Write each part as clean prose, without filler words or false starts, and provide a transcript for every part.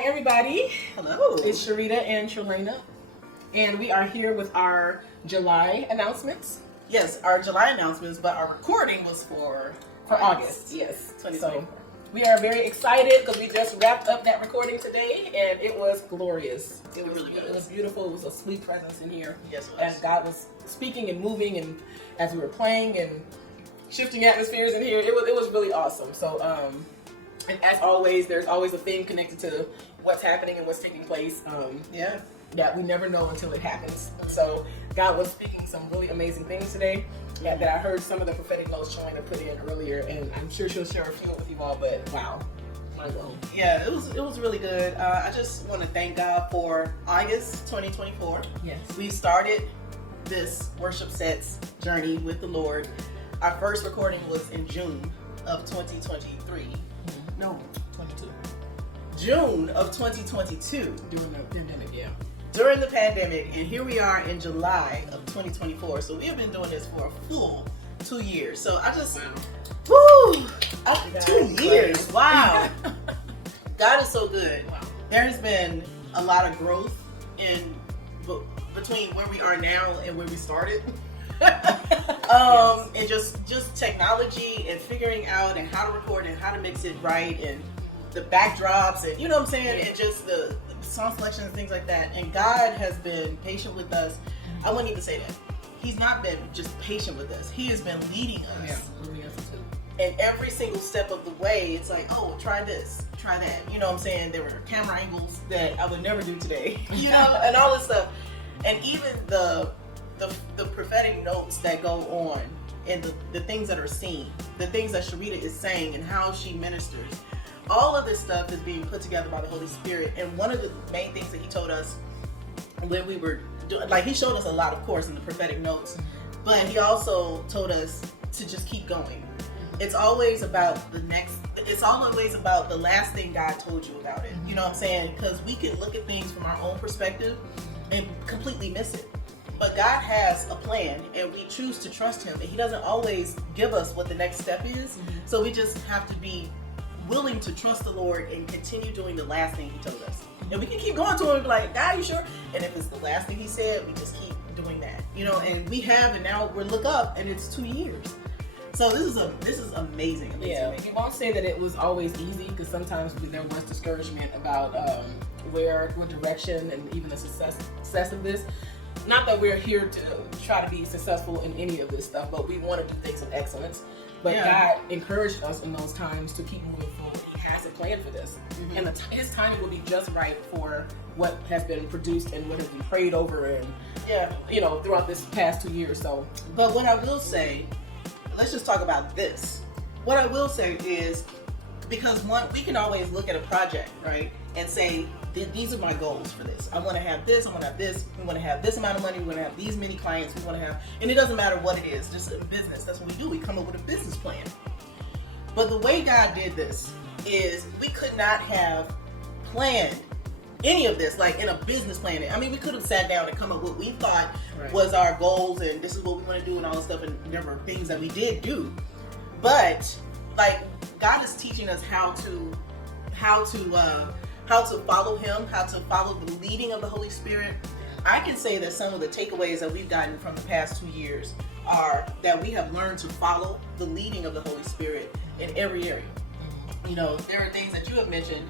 Hi, everybody. Hello. It's Cherita and Cherita, and we are here with our July announcements Yes, our July announcements, but our recording was for August. Yes, 2020. So we are very excited because we just wrapped up that recording today, and it was glorious. It was really good. It was beautiful. It was a sweet presence in here. Yes, it was. And God was speaking and moving, and as we were playing and shifting atmospheres in here, it was really awesome. So, and as always, there's always a theme connected to what's happening and what's taking place. Yeah, we never know until it happens. So God was speaking some really amazing things today that I heard some of the prophetic notes Cherita put in earlier, and I'm sure she'll share a few with you all, but wow, mind blown. Yeah, it was really good. I just want to thank God for August 2024. Yes. We started this worship sets journey with the Lord. Our first recording was in June of 2023. No, 22. June of 2022. During the pandemic, yeah. During the pandemic, and here we are in July of 2024. So we have been doing this for a full 2 years. So I just, woo, 2 years, wow. God is so good. Wow. There has been a lot of growth in between where we are now and where we started. And just technology and figuring out and how to record and how to mix it right and the backdrops and you know what I'm saying, and just the song selection and things like that. And God has been patient with us. I wouldn't even say that. He's not been just patient with us. He has been leading us. Yeah, leading us too. And every single step of the way, it's like, oh, try this, try that. You know what I'm saying? There were camera angles that I would never do today, you know, and all this stuff. And even the prophetic notes that go on and the things that are seen, the things that Cherita is saying and how she ministers. All of this stuff is being put together by the Holy Spirit. And one of the main things that he told us when we were doing, like he showed us a lot, of course, in the prophetic notes, but he also told us to just keep going. It's always about it's always about the last thing God told you about it. You know what I'm saying? Because we can look at things from our own perspective and completely miss it. But God has a plan and we choose to trust him. And he doesn't always give us what the next step is. So we just have to be willing to trust the Lord and continue doing the last thing he told us. And we can keep going to him and be like, God, you sure? And if it's the last thing he said, we just keep doing that. You know, and we have, and now we look up and it's 2 years. So this is amazing. Yeah, you won't say that it was always easy because sometimes there was discouragement about what direction and even the success of this. Not that we're here to try to be successful in any of this stuff, but we want to do things in excellence. But God encouraged us in those times to keep moving forward. He has a plan for this. And his timing will be just right for what has been produced and what has been prayed over and, you know, throughout this past 2 years. So, but what I will say, let's just talk about this. What I will say is, because we can always look at a project, right, and say, these are my goals for this. I want to have this, I want to have this, we want to have this amount of money, we want to have these many clients, we want to have, and it doesn't matter what it is, just in business, that's what we do, we come up with a business plan. But the way God did this is we could not have planned any of this, like in a business plan. I mean, we could have sat down and come up with what we thought was our goals and this is what we want to do and all this stuff, and there were things that we did do. But, like, God is teaching us how to follow him, how to follow the leading of the Holy Spirit. I can say that some of the takeaways that we've gotten from the past 2 years are that we have learned to follow the leading of the Holy Spirit in every area. You know, there are things that you have mentioned,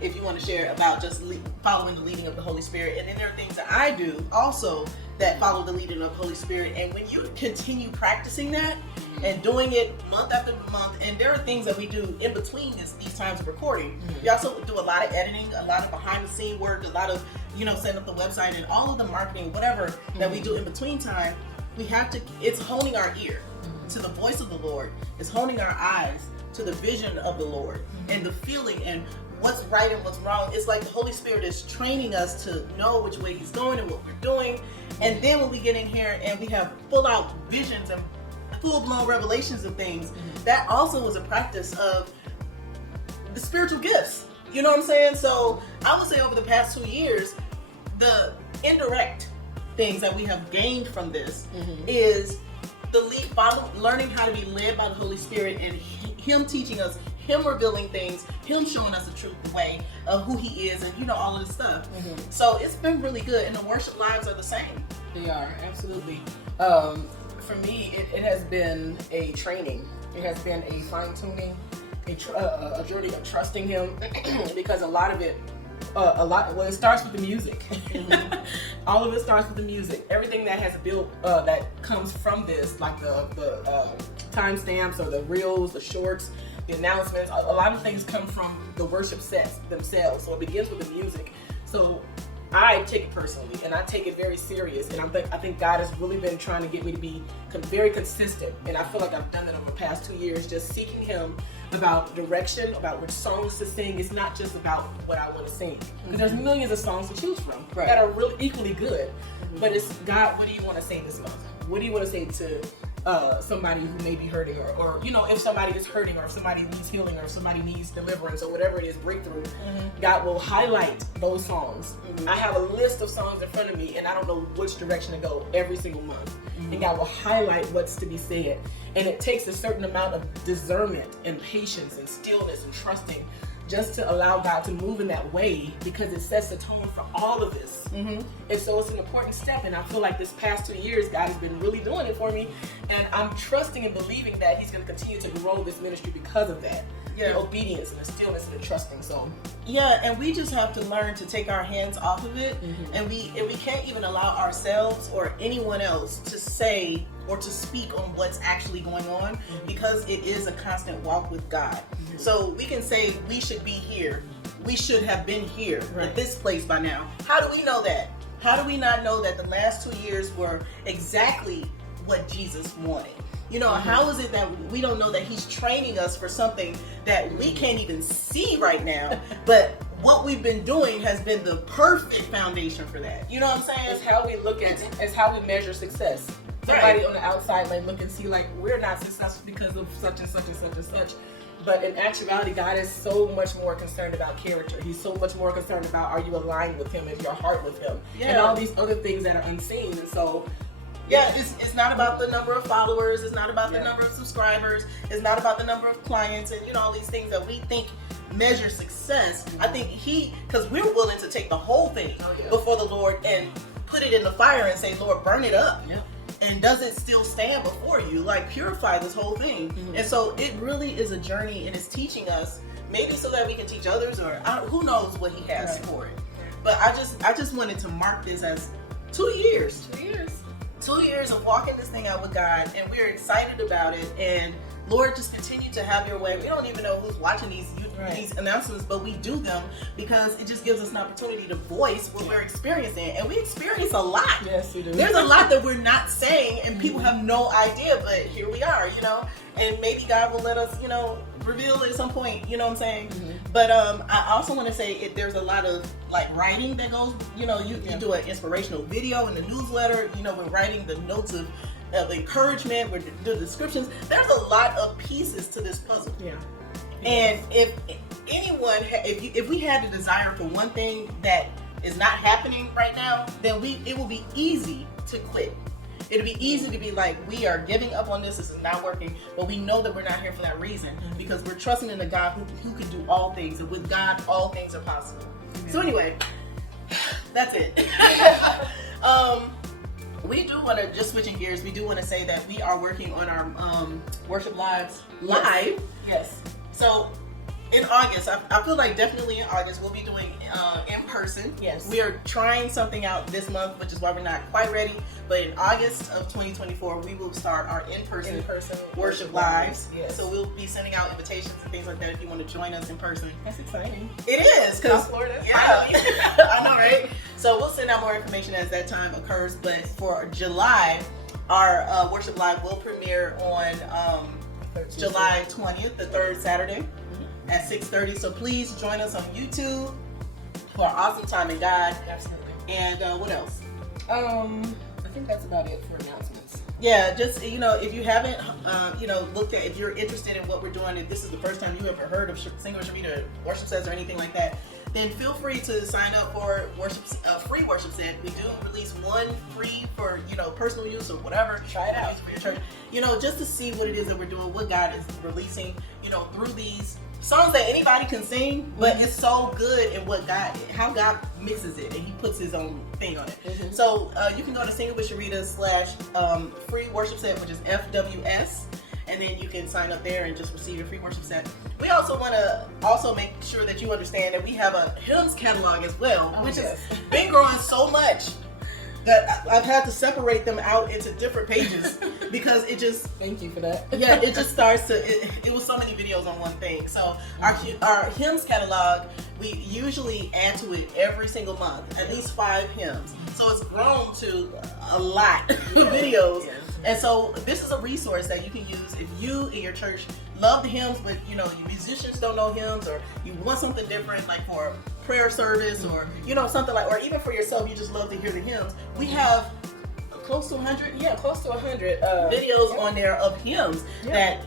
if you want to share, about just following the leading of the Holy Spirit. And then there are things that I do also that follow the leading of the Holy Spirit. And when you continue practicing that and doing it month after month, and there are things that we do in between these times of recording. We also do a lot of editing, a lot of behind the scene work, a lot of, you know, setting up the website and all of the marketing, whatever that we do in between time. It's honing our ear to the voice of the Lord. It's honing our eyes to the vision of the Lord and the feeling and what's right and what's wrong. It's like the Holy Spirit is training us to know which way he's going and what we're doing. And then when we get in here and we have full out visions and full-blown revelations of things, that also was a practice of the spiritual gifts. You know what I'm saying? So I would say over the past 2 years, the indirect things that we have gained from this is learning how to be led by the Holy Spirit and him teaching us him revealing things, him showing us the truth, the way of who he is, and you know, all of this stuff. So it's been really good, and the worship lives are the same. They are, absolutely. For me, it has been a training. It has been a fine-tuning, a journey of trusting him, because a lot of it, well, it starts with the music. All of it starts with the music. Everything that has built, that comes from this, like the timestamps or the reels, the shorts, the announcements, a lot of things come from the worship sets themselves. So it begins with the music. So I take it personally, and I take it very serious, and I think God has really been trying to get me to be very consistent, and I feel like I've done that over the past 2 years, just seeking him about direction, about which songs to sing. It's not just about what I want to sing, because there's millions of songs to choose from that are really equally good, but it's, God, what do you want to say this month? What do you want to say to somebody who may be hurting, or you know, if somebody is hurting, or if somebody needs healing, or if somebody needs deliverance, or whatever it is, breakthrough, God will highlight those songs. I have a list of songs in front of me, and I don't know which direction to go every single month. And God will highlight what's to be said. And it takes a certain amount of discernment and patience and stillness and trusting just to allow God to move in that way, because it sets the tone for all of this. And so it's an important step, and I feel like this past 2 years, God has been really doing it for me, and I'm trusting and believing that he's going to continue to grow this ministry because of that. The obedience and the stillness and the trusting. So yeah, and we just have to learn to take our hands off of it, and we can't even allow ourselves or anyone else to say or to speak on what's actually going on, because it is a constant walk with God. So we can say we should be here, we should have been here at this place by now. How do we know that? How do we not know that the last 2 years were exactly what Jesus wanted? You know, how is it that we don't know that he's training us for something that we can't even see right now, but what we've been doing has been the perfect foundation for that. You know what I'm saying? it's how we look at it, it's how we measure success. Somebody on the outside may look and see like, we're not successful because of such and such and such and such. But in actuality, God is so much more concerned about character. He's so much more concerned about, are you aligned with him? Is your heart with him? And all these other things that are unseen. And so it's not about the number of followers. It's not about the number of subscribers. It's not about the number of clients, and you know, all these things that we think measure success. I think because we're willing to take the whole thing before the Lord and put it in the fire and say, Lord, burn it up. And does it still stand before you? Like, purify this whole thing. And so it really is a journey, and it's teaching us, maybe so that we can teach others, or who knows what he has for it. But I just wanted to mark this as 2 years. 2 years. 2 years of walking this thing out with God, and we're excited about it. And Lord, just continue to have your way. We don't even know who's watching these announcements, but we do them because it just gives us an opportunity to voice what we're experiencing. And we experience a lot. Yes, we do. There's a lot that we're not saying, and people have no idea, but here we are, you know. And maybe God will let us, you know, reveal at some point, you know what I'm saying? But I also want to say there's a lot of like writing that goes, you know, you do an inspirational video in the newsletter, you know, we're writing the notes of encouragement, with the descriptions. There's a lot of pieces to this puzzle. And if anyone, if we had the desire for one thing that is not happening right now, then it will be easy to quit. It'll be easy to be like, we are giving up on this is not working, but we know that we're not here for that reason, because we're trusting in the God who can do all things, and with God, all things are possible. So anyway, that's it. We do want to, just switching gears, we do want to say that we are working on our worship lives live. Yes. So in August, I feel like definitely in August, we'll be doing in person. Yes. We are trying something out this month, which is why we're not quite ready. But in August of 2024, we will start our in-person worship lives. Yes. So we'll be sending out invitations and things like that if you want to join us in person. That's exciting. It is, because Florida. I know, right? So we'll send out more information as that time occurs. But for July, our worship live will premiere on July 20th, the third Saturday at 6:30. So please join us on YouTube for our awesome time in God. Absolutely. And what else? I think that's about it for announcements. Yeah, just, you know, if you haven't, you know, looked at, if you're interested in what we're doing, if this is the first time you ever heard of Single Cherita worship sets or anything like that, then feel free to sign up for free worship set. We do release one free for, you know, personal use or whatever. Try it out for your church. You know, just to see what it is that we're doing, what God is releasing, you know, through these songs that anybody can sing, but it's so good in how God mixes it, and He puts His own thing on it. So you can go to Singing with Cherita / free worship set, which is FWS, and then you can sign up there and just receive your free worship set. We also want to make sure that you understand that we have a hymns catalog as well, which has been growing so much that I've had to separate them out into different pages because it just. Thank you for that. Yeah, it just starts to. It was so many videos on one thing. So our hymns catalog, we usually add to it every single month, at least 5 hymns. So it's grown to a lot of videos. Yeah. And so this is a resource that you can use if you in your church love the hymns, but you know your musicians don't know hymns, or you want something different, like for prayer service, or something like, or even for yourself, you just love to hear the hymns. We have close to 100. Yeah, close to 100 videos on there of hymns that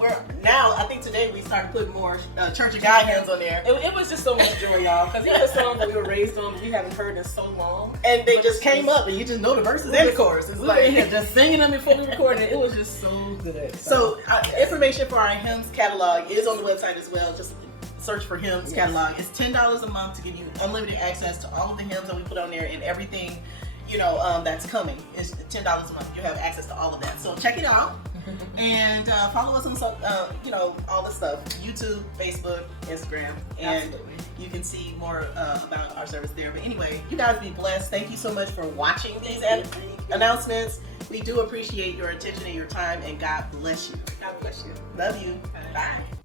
we're now. I think today we started putting more Church of God hymns on there. It was just so much joy, y'all, because these are songs that we were raised on, we haven't heard in so long, and they just came up, and you just know the verses and the chorus. It's we like were in here just singing them before we recorded. It was just so good. So information for our hymns catalog is on the website as well. Just search for hymns catalog. It's $10 a month to give you unlimited access to all of the hymns that we put on there, and everything that's coming is $10 a month. You have access to all of that. So check it out, and follow us on all the stuff: YouTube, Facebook, Instagram, and you can see more about our service there. But anyway, you guys be blessed. Thank you so much for watching these announcements. We do appreciate your attention and your time, and God bless you. God bless you. Love you. Bye.